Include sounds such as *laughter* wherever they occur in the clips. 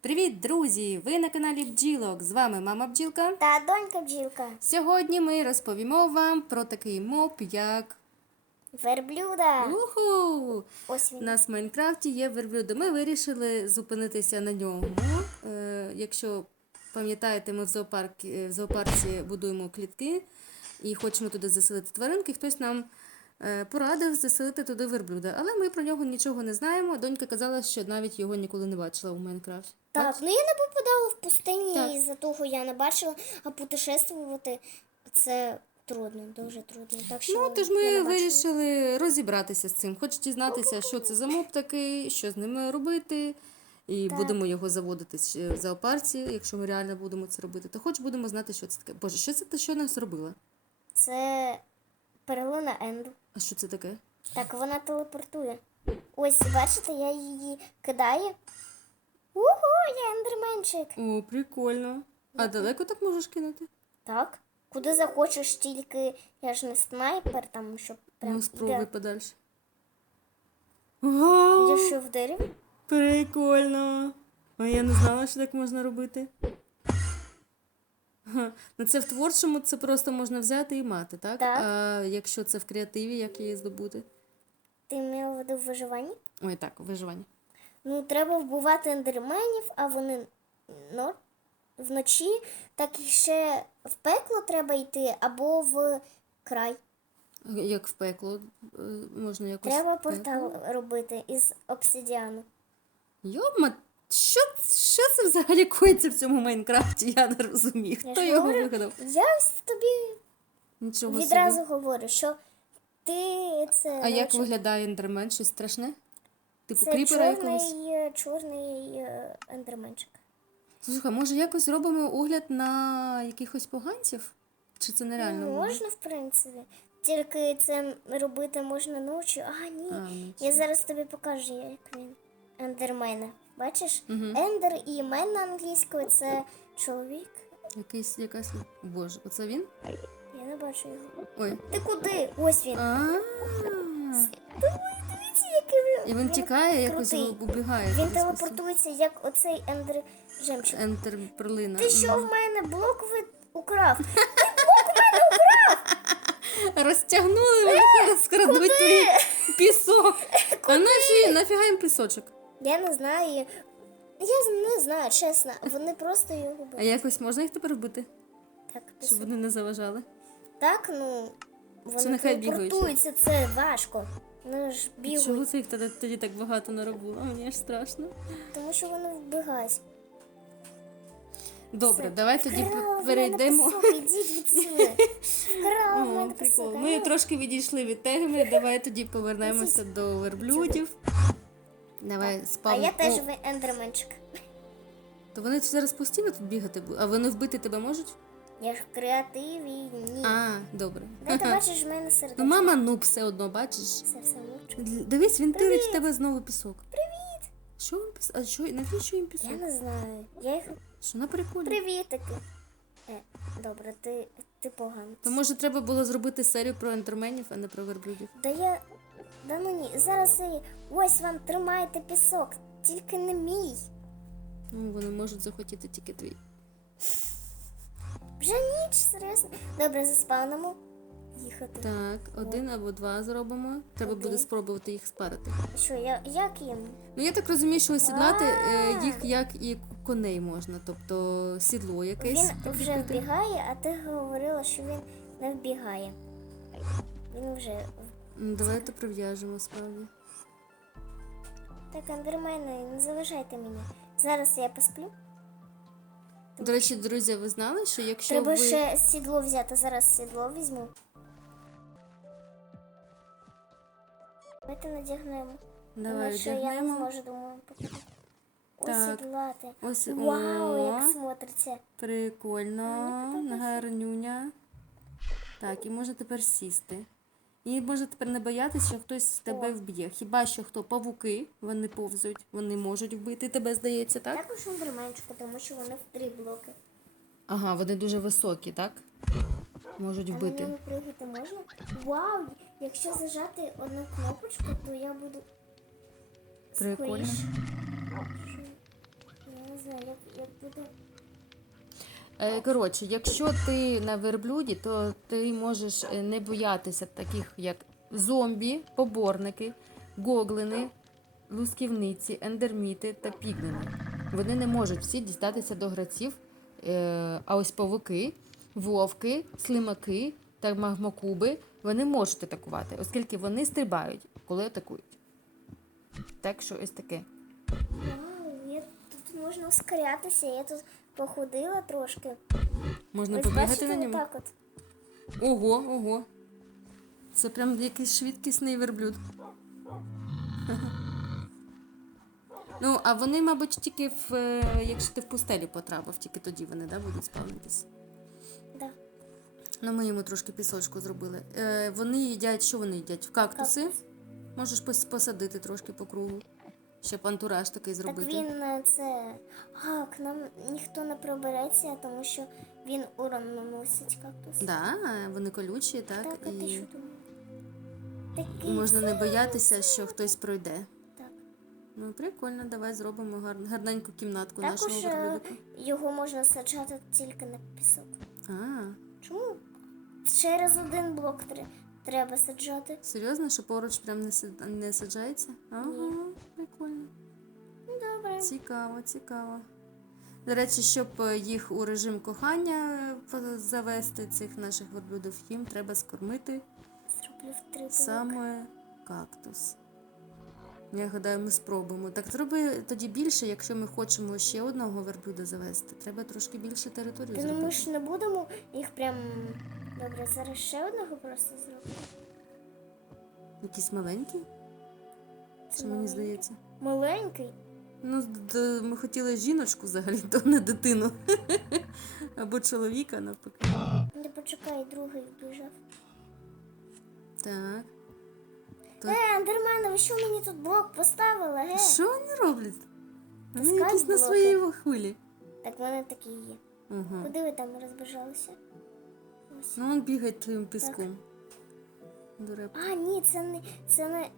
Привіт, друзі! Ви на каналі Бджілок. З вами мама Бджілка. Та донька бджілка. Сьогодні ми розповімо вам про такий моб, як Верблюда. Уху! Ось У нас в Майнкрафті є верблюди. Ми вирішили зупинитися на ньому. Е, якщо пам'ятаєте, ми в, зоопарк, в зоопарці будуємо клітки і хочемо туди заселити тваринки. Хтось нам е, порадив заселити туди верблюда. Але ми про нього нічого не знаємо. Донька казала, що навіть його ніколи не бачила у Майнкрафті. Так, ну я не попадала в пустині, Так. і за того я не бачила, а путешествувати це трудно, дуже трудно. Так що Ну, тож ми вирішили розібратися з цим. Хоч дізнатися, що це за моб такий, що з ними робити. І Так. будемо його заводити в зоопарці, якщо ми реально будемо це робити. То хоч будемо знати, що це таке. Боже, що це те, що нас зробила? Це перлина Енду. А що це таке? Так, вона телепортує. Ось, бачите, я її кидаю. Ого, я ендерменчик. О, прикольно. А далеко так можеш кинути? Так. Куди захочеш, тільки я ж не снайпер, там щоб прям. Ну, спробуй де- подальше. Я що в дерево? Прикольно. А я не знала, що так можна робити. Ну це в творчому це просто можна взяти і мати, так? Так. А якщо це в креативі, як її здобути? Ти мала в виду виживання? Ой, так, виживання. Ну, треба вбивати ендерменів, а вони ну, вночі, так і ще в пекло треба йти або в край. Як в пекло е, можна якось. Треба в пекло? портал робити із обсидіану. Йома, що, що це взагалі коїться в цьому Майнкрафті? Я не розумію. Хто ж його говорю, вигадав? Я ось тобі Нічого відразу собі. говорю, що ти це. А як наче- виглядає ендермен? Щось страшне? Типу це кріпера чорний, якогось? е, чорний е, ендерменчик. Слухай, може якось зробимо огляд на якихось поганців? Чи це нереально? Можна, в принципі. Тільки це робити можна ночі. А, ні. А, ну, Я зараз тобі покажу, як він. Ендермена. Бачиш? Мгм. Ендер і мен на англійською це чоловік. Якийсь якась. Боже, оце він? Я не бачу його. Ой. Ти куди? Ось він. Дивіться, який він. І він тікає, якось убігає. Він телепортується, як оцей ендер жемчуг. Ентер перлина. Ти що в мене блок украв? Розтягнули мене, розкрадуть твій пісок. А нафі, нафіга їм пісочок? Я не знаю. Я не знаю, чесно. Вони просто його А якось можна їх тепер вбити, Так, щоб що? вони не заважали? так, ну. Вони нехай бігають. телепортуються, це важко. Вони ж бігають, Чого це їх тоді, тоді так багато наробило? Мені аж страшно. тому що вони вбігають. Добре, давай тоді Вкрала перейдемо. Ідіть *laughs* в О, мене прикол. Ми Ну, трошки відійшли від теми. Давай тоді повернемося до верблюдів. Давай А я теж О, ендерменчик. То вони зараз постійно тут бігати будуть. А вони вбити тебе можуть? Я ж в креативі, ні. А, добре. Де ти бачиш в мене сердечко? Ну, мама, ну все одно, бачиш. Це все мовчу. Д- Дивись, він тирить в тебе знову пісок. Привіт! Що він піс... А що, навіщо їм пісок? Я не знаю. Я їх... Що на приколі? Привітики. Е, добре, ти, ти поганий. То може треба було зробити серію про ендерменів, а не про верблюдів. Да я. Да ну ні, зараз і ось вам тримайте пісок, тільки не мій. Ну, вони можуть захотіти тільки твій. Вже ніч, серйозно. Добре, заспавнимо. Їхати. Так, один або два зробимо. Треба буде спробувати їх спарити. Що, я, як їм? Ну я так розумію, що осідлати е, їх як і коней можна, тобто сідло якесь. Він вже прикріпити. вбігає, а ти говорила, що він не вбігає. Він вже. М, Давайте прив'яжемо справді. Так, андермени, не заважайте мені. Зараз я посплю. До речі, друзі, ви знали, що якщо Треба ви... ще сідло взяти. Зараз сідло візьму. Давайте надягнемо. Давай Тому що я не зможу, думаю, поки. Так. Осідлати. Ось Вау, о, як смотриться. прикольно, гарнюня. Так, і може тепер сісти. І може тепер не боятися, що хтось тебе вб'є. Хіба що хто павуки, вони повзуть, вони можуть вбити тебе, здається, так? Також андерменчика, тому що вони в три блоки. Ага, вони дуже високі, так? Можуть А на вбити. ньому пригати можна? Вау! Якщо зажати одну кнопочку, то я буду. Прикольно. Я не знаю. як, як буде. Е, Коротше, якщо ти на верблюді, то ти можеш е, не боятися таких, як зомбі, поборники, гоглини, лусківниці, ендерміти та піглини. Вони не можуть всі дістатися до гравців. Е, А ось павуки, вовки, слимаки та магмокуби вони можуть атакувати, оскільки вони стрибають, коли атакують. Так що ось таке. Тут можна ускорятися, я тут походила трошки. Можна Ось побігати бачите, на ньому. отак от. Ого, ого. Це прям якийсь швидкісний верблюд. *laughs* Ну, а вони, мабуть, тільки в, е, якщо ти в пустелі потрапив, тільки тоді вони да, будуть спавнитись. Да. Ну, ми йому трошки пісочку зробили. Е, вони їдять, що вони їдять? В кактуси. Кактус. Можеш пос- посадити трошки по кругу. Щоб антураж такий Так зробити. він е, це. А, к нам ніхто не пробереться, тому що він урон наносить кактус. Да, вони колючі, так. Так, а ти що думаєш? Можна не боятися, що хтось пройде. Так. Ну, прикольно, давай зробимо гар... гарненьку кімнатку Також нашого е, його можна саджати тільки на пісок. А, Чому? Через один блок треба саджати. серйозно, що поруч прям не, саджається? Ага, прикольно. Ну, Добре. Цікаво, цікаво. До речі, щоб е, їх у режим кохання е, завести, цих наших верблюдів, їм треба скормити саме кактус. Я гадаю, ми спробуємо. Так зроби тоді більше, якщо ми хочемо ще одного верблюда завести. Треба трошки більше території Та ну ми ж не будемо їх прям. Добре, зараз ще одного просто зроблю. Якісь маленькі, Це мені здається. Маленький. Ну, ми хотіли жіночку взагалі, то не дитину. *laughs* Або чоловіка, навпаки. Не почекай, другий біжав. Так. То- Е, Андермане, ви що мені тут блок поставили, ге? Що вони роблять? Вони Таскають якісь на блоки. своїй хвилі. Так вони такі є. Угу. Куди ви там розбіжалися? Ось. Ну, він бігає твоїм піском. Дуреп. А, ні, це не це не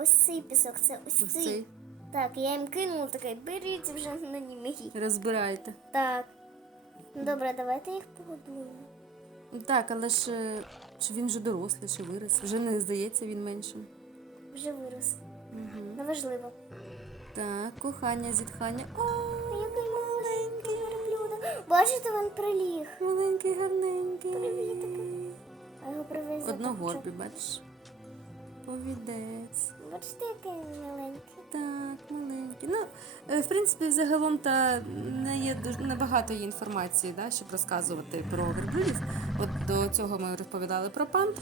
ось цей пісок, це ось, Ось цей. цей. Так, я їм кинула таке, беріть вже на німегі. Розбирайте. Так. Ну, Добре, давайте їх погодуємо. Так, але ж е, чи він вже дорослий, чи вирос. Вже не здається він меншим. Вже вирос. Угу. Неважливо. Так, кохання, зітхання. О, Який маленький верблюда. Бачите, він приліг. маленький, гарненький. А його привезли. Одногорбі, бачиш. Повідець. Бачите, який маленький. Так, маленький. Ну, е, в принципі, взагалом та не є дуже небагато є інформації, да, щоб розказувати про верблюдів. От до цього ми розповідали про панд.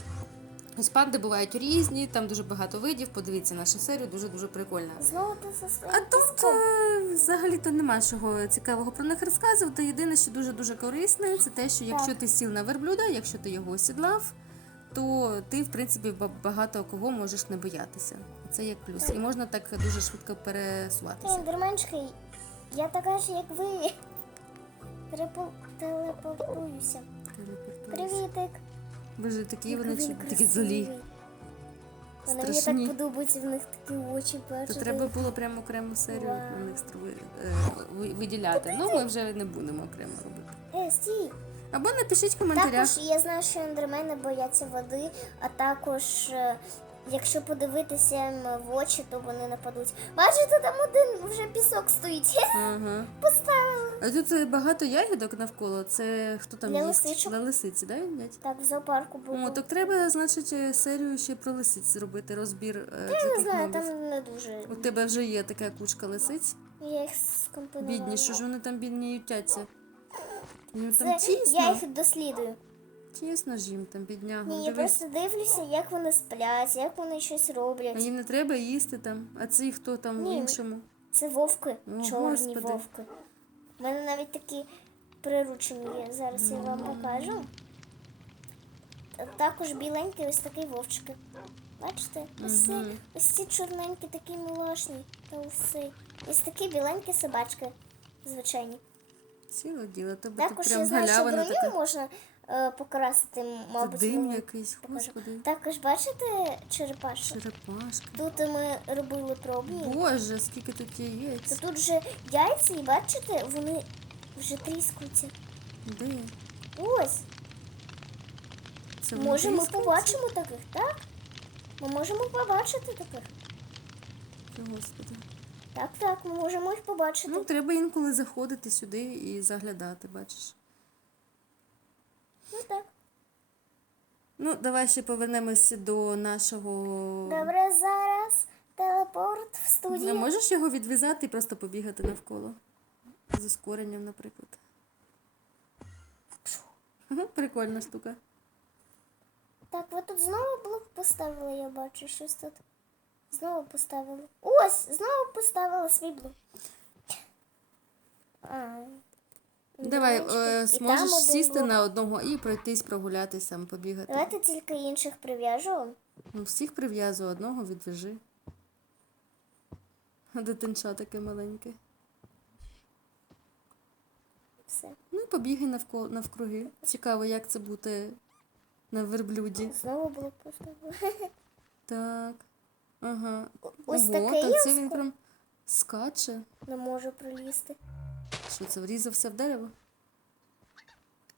Ось панди бувають різні, там дуже багато видів. Подивіться нашу серію, дуже дуже прикольна. Знову ти за своїм А тут е, взагалі-то нема чого цікавого про них розказувати. Єдине, що дуже дуже корисне, це те, що якщо ти сіл на верблюда, якщо ти його осідлав, то ти, в принципі, ба- багато кого можеш не боятися. Це як плюс. І можна так дуже швидко пересуватися. Ендерменшки, я така ж, як ви. Трепо- Телепортуюся. Привітик. Боже, такі вони чи- такі злі. Вони мені так подобаються, в них такі очі То треба було прямо окрему серію на них е, ви- виділяти. Ну, ми вже не будемо окремо робити. Е, стій. Або напишіть в коментарях. Також я знаю, що ендермени бояться води, а також, е, якщо подивитися їм в очі, то вони нападуть. Бачите, там один вже пісок стоїть. *laughs* Ага. Поставили. А тут е, багато ягідок навколо. Це хто там Для їсть? лисичок. Для лисиці, да, їдять? Так, в зоопарку було. О, так треба, значить, е, серію ще про лисиць зробити, розбір е, я не знаю, там не дуже. У тебе вже є така кучка лисиць. Я їх скомпонувала. Бідні, що ж вони там бідні ютяться? Це там тісно. я їх дослідую. Тісно ж їм там, бідняга. Ні, я Дивись. просто дивлюся, як вони сплять, як вони щось А роблять. їм не треба їсти там. А ці хто там в Ні. іншому? Це вовки, О, чорні Господи. вовки. У мене навіть такі приручені є. Зараз я вам покажу. Також біленький ось такий вовчик. Бачите? Ось, ці- Мгм. ось ці чорненькі такі милашні та уси. Ось такі біленькі собачки звичайні. Ціле діло, тебе тут Також прям я знаю, що галявина така. можна е, покрасити, Це мабуть. дим якийсь, господи. Також бачите черепашку? Черепашки. Тут ми робили пробні. Боже, скільки тут яєць. То тут же яйця, і бачите, вони вже тріскаються. Де? Ось. Це вони Може, ми тріскаються? побачимо таких, так? Ми можемо побачити таких. Господи. Так, так, ми можемо їх побачити. Ну, треба інколи заходити сюди і заглядати, бачиш. Ну так. Ну, давай ще повернемося до нашого. Добре, зараз телепорт в Не студії. можеш його відв'язати і просто побігати навколо? З ускоренням, наприклад. Прикольна штука. Так, ви тут знову блок поставили, я бачу, щось тут. Знову поставили. Ось, знову поставили свій блок. А, Давай, е, і зможеш там один сісти блок. на одного і пройтись, прогулятися, побігати. Давайте тільки інших прив'яжу. Ну, всіх прив'язу, одного відвяжи. Дитинча таке маленьке. Все. Ну і побігай навколо навкруги. Цікаво, як це бути на верблюді. Знову блок поставили. *laughs* Так. Ага. Ось Ого, таке та є це він прям скаче. Не можу пролізти. Що це врізався в дерево?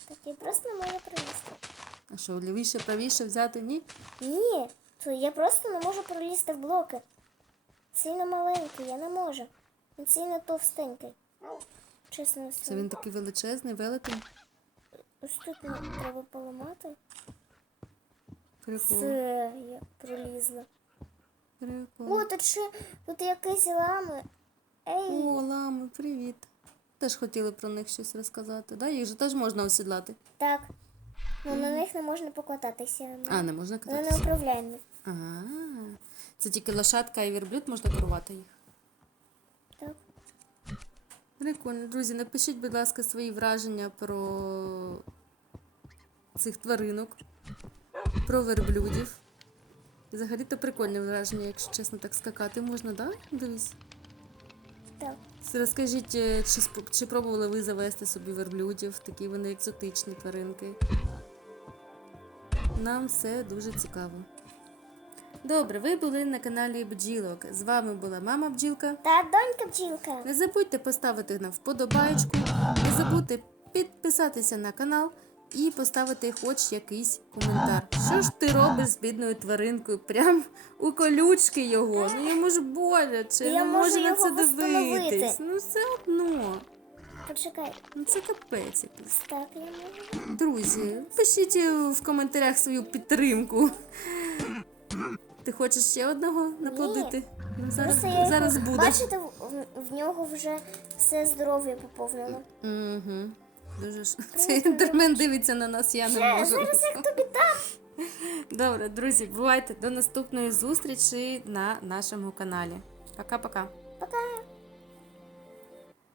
Так я просто не можу пролізти. А що, лівіше, правіше взяти? Ні? Ні, то я просто не можу пролізти в блоки. Сильно маленький, я не можу. Він сильно товстенький. Чесно Це він такий величезний, велетень. Ось тут треба поламати. Прикол. Все, я пролізла. О, тут ще тут якісь лами. Ей, О, лами, привіт. Теж хотіли про них щось розказати. Да? Їх же теж можна осідлати. так. Ну на них не можна покататися. А, не можна Вони не управляємо. Ага. Це тільки лошадка і верблюд можна керувати їх. Так. Прикольно, друзі, напишіть, будь ласка, свої враження про цих тваринок, про верблюдів. Взагалі-то прикольне враження, якщо чесно, так скакати можна, так? Да? Дивись. Так. Розкажіть, е, чи, чи пробували ви завести собі верблюдів, такі вони екзотичні тваринки. Нам все дуже цікаво. Добре, ви були на каналі Бджілок. З вами була мама бджілка. Та донька бджілка. Не забудьте поставити на вподобайку, не забудьте підписатися на канал і поставити хоч якийсь коментар. Що ж ти робиш з бідною тваринкою? Прям у колючки його. Ну йому ж боляче, не може на це дивитись. Ну все одно. Почекай. Ну це капець якийсь. Так, я можу. Друзі, пишіть в коментарях свою підтримку. Ти хочеш ще одного наплодити? Ну, зараз, Просто я зараз його- буде. Бачите, в, в нього вже все здоров'я поповнено. Угу. Дуже ж. Цей ендермен дивиться на нас, я не можу. зараз як тобі там. Добре, друзі, бувайте до наступної зустрічі на нашому каналі. Пока-пока. Пока.